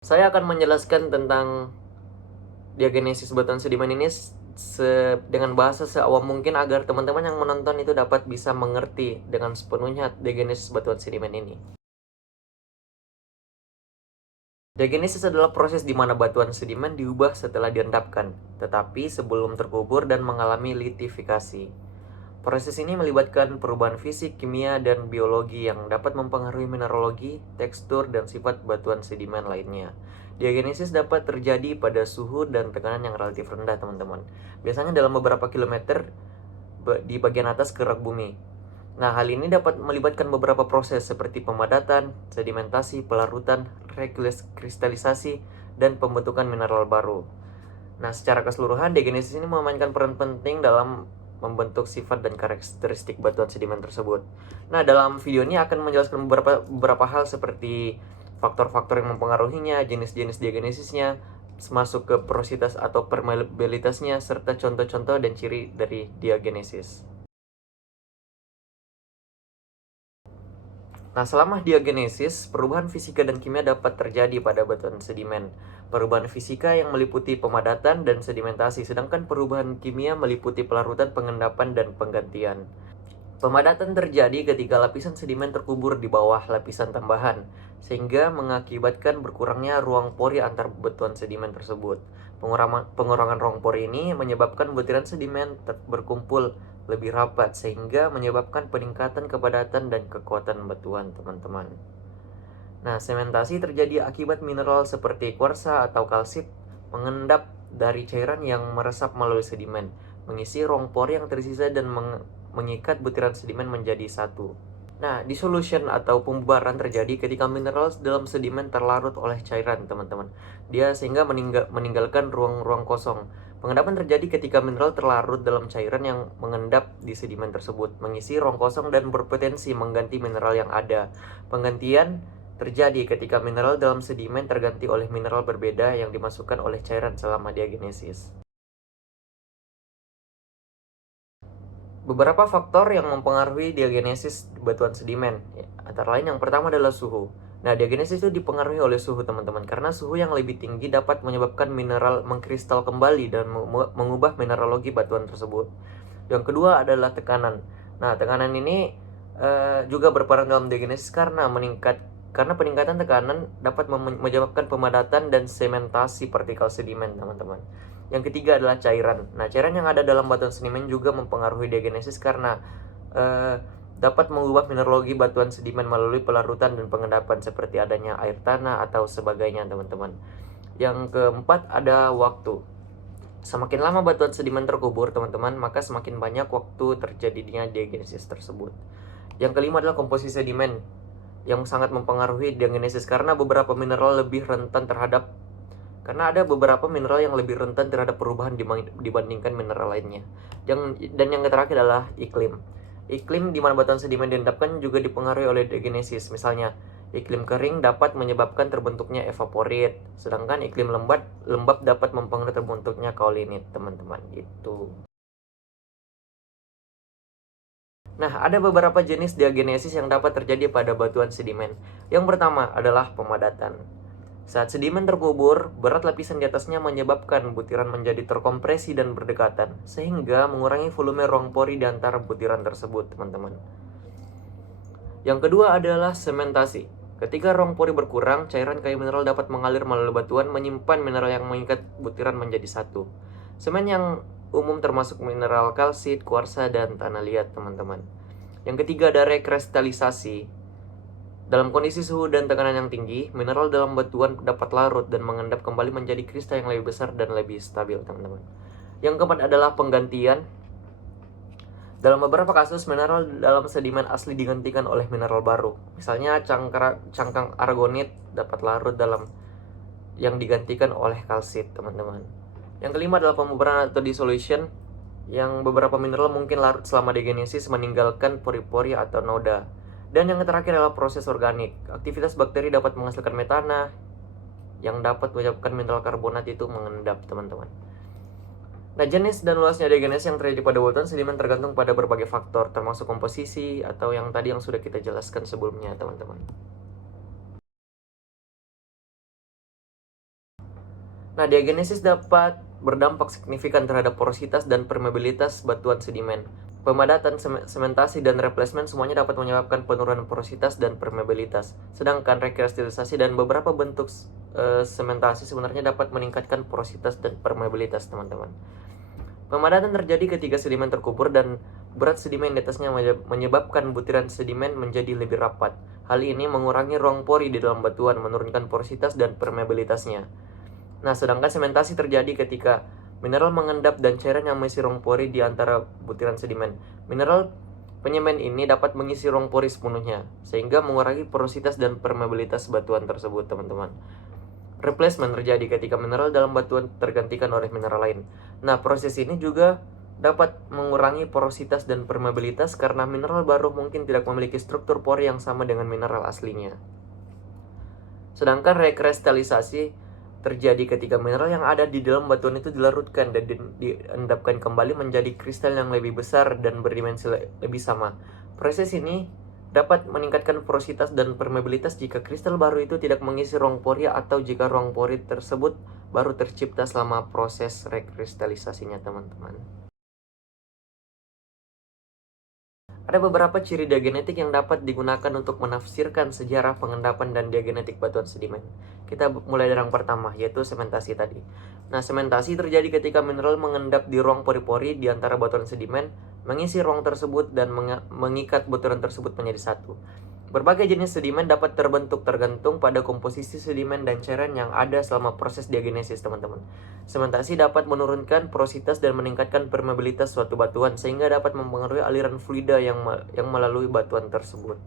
Saya akan menjelaskan tentang diagenesis batuan sedimen ini dengan bahasa seawam mungkin agar teman-teman yang menonton itu dapat bisa mengerti dengan sepenuhnya diagenesis batuan sedimen ini. Diagenesis adalah proses di mana batuan sedimen diubah setelah diendapkan, tetapi sebelum terkubur dan mengalami litifikasi. Proses ini melibatkan perubahan fisik, kimia, dan biologi yang dapat mempengaruhi mineralogi, tekstur, dan sifat batuan sedimen lainnya. Diagenesis dapat terjadi pada suhu dan tekanan yang relatif rendah, teman-teman. Biasanya dalam beberapa kilometer di bagian atas kerak bumi. Nah, hal ini dapat melibatkan beberapa proses seperti pemadatan, sedimentasi, pelarutan, rekristalisasi, dan pembentukan mineral baru. Nah, secara keseluruhan, diagenesis ini memainkan peran penting dalam membentuk sifat dan karakteristik batuan sedimen tersebut. Nah, dalam video ini akan menjelaskan beberapa hal seperti faktor-faktor yang mempengaruhinya, jenis-jenis diagenesisnya, masuk ke porositas atau permeabilitasnya, serta contoh-contoh dan ciri dari diagenesis. Nah, selama diagenesis, perubahan fisika dan kimia dapat terjadi pada batuan sedimen. Perubahan fisika yang meliputi pemadatan dan sedimentasi, sedangkan perubahan kimia meliputi pelarutan, pengendapan, dan penggantian. Pemadatan terjadi ketika lapisan sedimen terkubur di bawah lapisan tambahan, sehingga mengakibatkan berkurangnya ruang pori antar batuan sedimen tersebut. Pengurangan ruang pori ini menyebabkan butiran sedimen berkumpul lebih rapat, sehingga menyebabkan peningkatan kepadatan dan kekuatan batuan, teman-teman. Nah, sementasi terjadi akibat mineral seperti kuarsa atau kalsit mengendap dari cairan yang meresap melalui sedimen, mengisi ruang pori yang tersisa dan mengikat butiran sedimen menjadi satu. Nah, dissolution atau pembubaran terjadi ketika mineral dalam sedimen terlarut oleh cairan, teman-teman. Dia sehingga meninggalkan ruang-ruang kosong. Pengendapan terjadi ketika mineral terlarut dalam cairan yang mengendap di sedimen tersebut, mengisi ruang kosong dan berpotensi mengganti mineral yang ada. Penggantian terjadi ketika mineral dalam sedimen terganti oleh mineral berbeda yang dimasukkan oleh cairan selama diagenesis. Beberapa faktor yang mempengaruhi diagenesis batuan sedimen, antara lain yang pertama adalah suhu. Nah, diagenesis itu dipengaruhi oleh suhu, teman-teman, karena suhu yang lebih tinggi dapat menyebabkan mineral mengkristal kembali dan mengubah mineralogi batuan tersebut. Yang kedua adalah tekanan. Nah, tekanan ini juga berperan dalam diagenesis karena peningkatan tekanan dapat menyebabkan pemadatan dan sementasi partikel sedimen, teman-teman. Yang ketiga adalah cairan. Nah, cairan yang ada dalam batuan sedimen juga mempengaruhi diagenesis karena dapat mengubah mineralogi batuan sedimen melalui pelarutan dan pengendapan seperti adanya air tanah atau sebagainya, teman-teman. Yang keempat ada waktu. Semakin lama batuan sedimen terkubur, teman-teman, maka semakin banyak waktu terjadinya diagenesis tersebut. Yang kelima adalah komposisi sedimen yang sangat mempengaruhi diagenesis karena ada beberapa mineral yang lebih rentan terhadap perubahan dibandingkan mineral lainnya. Dan yang terakhir adalah iklim. Iklim di mana batuan sedimen diendapkan juga dipengaruhi oleh diagenesis. Misalnya, iklim kering dapat menyebabkan terbentuknya evaporit, sedangkan iklim lembab dapat mempengaruhi terbentuknya kaolinit, teman-teman. Itu. Nah, ada beberapa jenis diagenesis yang dapat terjadi pada batuan sedimen. Yang pertama adalah pemadatan. Saat sedimen terkubur, berat lapisan di atasnya menyebabkan butiran menjadi terkompresi dan berdekatan, sehingga mengurangi volume ruang pori di antara butiran tersebut, teman-teman. Yang kedua adalah sementasi. Ketika ruang pori berkurang, cairan kayu mineral dapat mengalir melalui batuan, menyimpan mineral yang mengikat butiran menjadi satu. Semen yang umum termasuk mineral kalsit, kuarsa, dan tanah liat, teman-teman. Yang ketiga ada rekristalisasi. Dalam kondisi suhu dan tekanan yang tinggi, mineral dalam batuan dapat larut dan mengendap kembali menjadi kristal yang lebih besar dan lebih stabil, teman-teman. Yang keempat adalah penggantian. Dalam beberapa kasus, mineral dalam sedimen asli digantikan oleh mineral baru. Misalnya cangkang argonit dapat larut dalam yang digantikan oleh kalsit, teman-teman. Yang kelima adalah pembubaran atau dissolution, yang beberapa mineral mungkin larut selama diagenesis meninggalkan pori-pori atau noda. Dan yang terakhir adalah proses organik. Aktivitas bakteri dapat menghasilkan metana yang dapat menyebabkan mineral karbonat itu mengendap, teman-teman. Nah, jenis dan luasnya diagenesis yang terjadi pada batuan sedimen tergantung pada berbagai faktor, termasuk komposisi atau yang tadi yang sudah kita jelaskan sebelumnya, teman-teman. Nah, diagenesis dapat berdampak signifikan terhadap porositas dan permeabilitas batuan sedimen. Pemadatan, sementasi, dan replacement semuanya dapat menyebabkan penurunan porositas dan permeabilitas. Sedangkan rekristallisasi dan beberapa bentuk sementasi sebenarnya dapat meningkatkan porositas dan permeabilitas, teman-teman. Pemadatan terjadi ketika sedimen terkubur dan berat sedimen di atasnya menyebabkan butiran sedimen menjadi lebih rapat. Hal ini mengurangi ruang pori di dalam batuan, menurunkan porositas dan permeabilitasnya. Nah, sedangkan sementasi terjadi ketika mineral mengendap dan cairan yang mengisi ruang pori di antara butiran sedimen. Mineral penyemen ini dapat mengisi ruang pori sepenuhnya, sehingga mengurangi porositas dan permeabilitas batuan tersebut, teman-teman. Replacement terjadi ketika mineral dalam batuan tergantikan oleh mineral lain. Nah, proses ini juga dapat mengurangi porositas dan permeabilitas karena mineral baru mungkin tidak memiliki struktur pori yang sama dengan mineral aslinya. Sedangkan rekristalisasi terjadi ketika mineral yang ada di dalam batuan itu dilarutkan dan diendapkan kembali menjadi kristal yang lebih besar dan berdimensi lebih sama. Proses ini dapat meningkatkan porositas dan permeabilitas jika kristal baru itu tidak mengisi ruang pori atau jika ruang pori tersebut baru tercipta selama proses rekristalisasinya, teman-teman. Ada beberapa ciri diagenetik yang dapat digunakan untuk menafsirkan sejarah pengendapan dan diagenetik batuan sedimen. Kita mulai dari yang pertama, yaitu sementasi tadi. Nah, sementasi terjadi ketika mineral mengendap di ruang pori-pori di antara batuan sedimen, mengisi ruang tersebut dan mengikat batuan tersebut menjadi satu. Berbagai jenis sedimen dapat terbentuk tergantung pada komposisi sedimen dan cairan yang ada selama proses diagenesis, teman-teman. Sementasi dapat menurunkan porositas dan meningkatkan permeabilitas suatu batuan sehingga dapat mempengaruhi aliran fluida yang melalui batuan tersebut.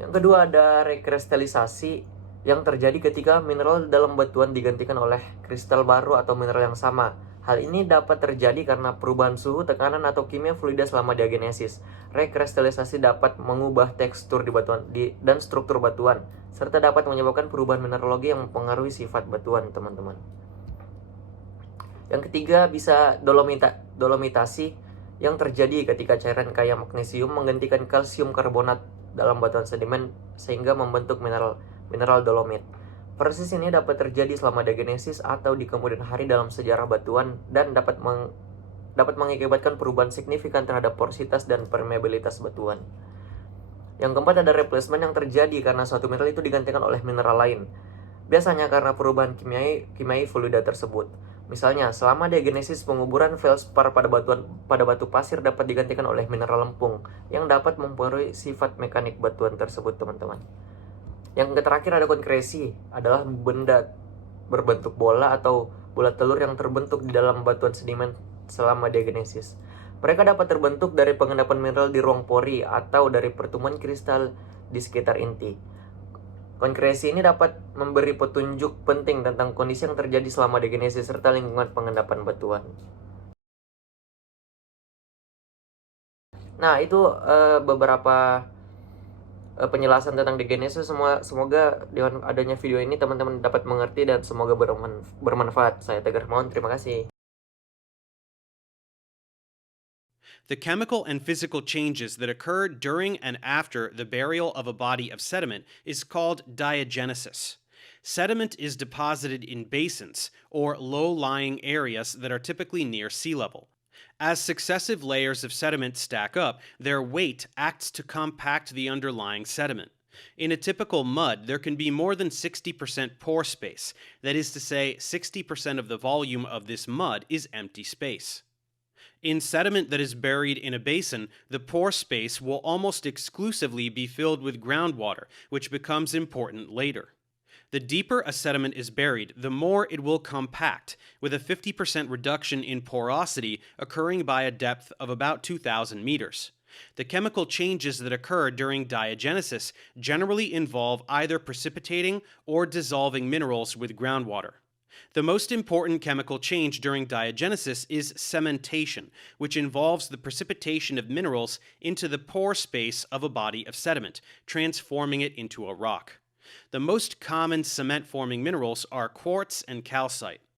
Yang kedua ada rekristalisasi yang terjadi ketika mineral dalam batuan digantikan oleh kristal baru atau mineral yang sama. Hal ini dapat terjadi karena perubahan suhu, tekanan, atau kimia fluida selama diagenesis. Rekristalisasi dapat mengubah tekstur di batuan dan struktur batuan, serta dapat menyebabkan perubahan mineralogi yang mempengaruhi sifat batuan, teman-teman. Yang ketiga bisa dolomitasi yang terjadi ketika cairan kaya magnesium menggantikan kalsium karbonat dalam batuan sedimen sehingga membentuk mineral dolomit. Proses ini dapat terjadi selama diagenesis atau di kemudian hari dalam sejarah batuan dan dapat mengakibatkan perubahan signifikan terhadap porositas dan permeabilitas batuan. Yang keempat ada replacement yang terjadi karena suatu mineral itu digantikan oleh mineral lain. Biasanya karena perubahan kimiai fluida tersebut. Misalnya, selama diagenesis penguburan feldspar pada batu pasir dapat digantikan oleh mineral lempung yang dapat mempengaruhi sifat mekanik batuan tersebut, teman-teman. Yang terakhir ada konkresi, adalah benda berbentuk bola atau bola telur yang terbentuk di dalam batuan sedimen selama diagenesis. Mereka dapat terbentuk dari pengendapan mineral di ruang pori atau dari pertemuan kristal di sekitar inti. Konkresi ini dapat memberi petunjuk penting tentang kondisi yang terjadi selama diagenesis serta lingkungan pengendapan batuan. Nah, itu beberapa penjelasan tentang diagenesis. Semoga dengan adanya video ini teman-teman dapat mengerti dan semoga bermanfaat. Saya Tegar Hermawan, terima kasih. The chemical and physical changes that occur during and after the burial of a body of sediment is called diagenesis. Sediment is deposited in basins or low-lying areas that are typically near sea level. As successive layers of sediment stack up, their weight acts to compact the underlying sediment. In a typical mud, there can be more than 60% pore space. That is to say, 60% of the volume of this mud is empty space. In sediment that is buried in a basin, the pore space will almost exclusively be filled with groundwater, which becomes important later. The deeper a sediment is buried, the more it will compact, with a 50% reduction in porosity occurring by a depth of about 2,000 meters. The chemical changes that occur during diagenesis generally involve either precipitating or dissolving minerals with groundwater. The most important chemical change during diagenesis is cementation, which involves the precipitation of minerals into the pore space of a body of sediment, transforming it into a rock. The most common cement-forming minerals are quartz and calcite.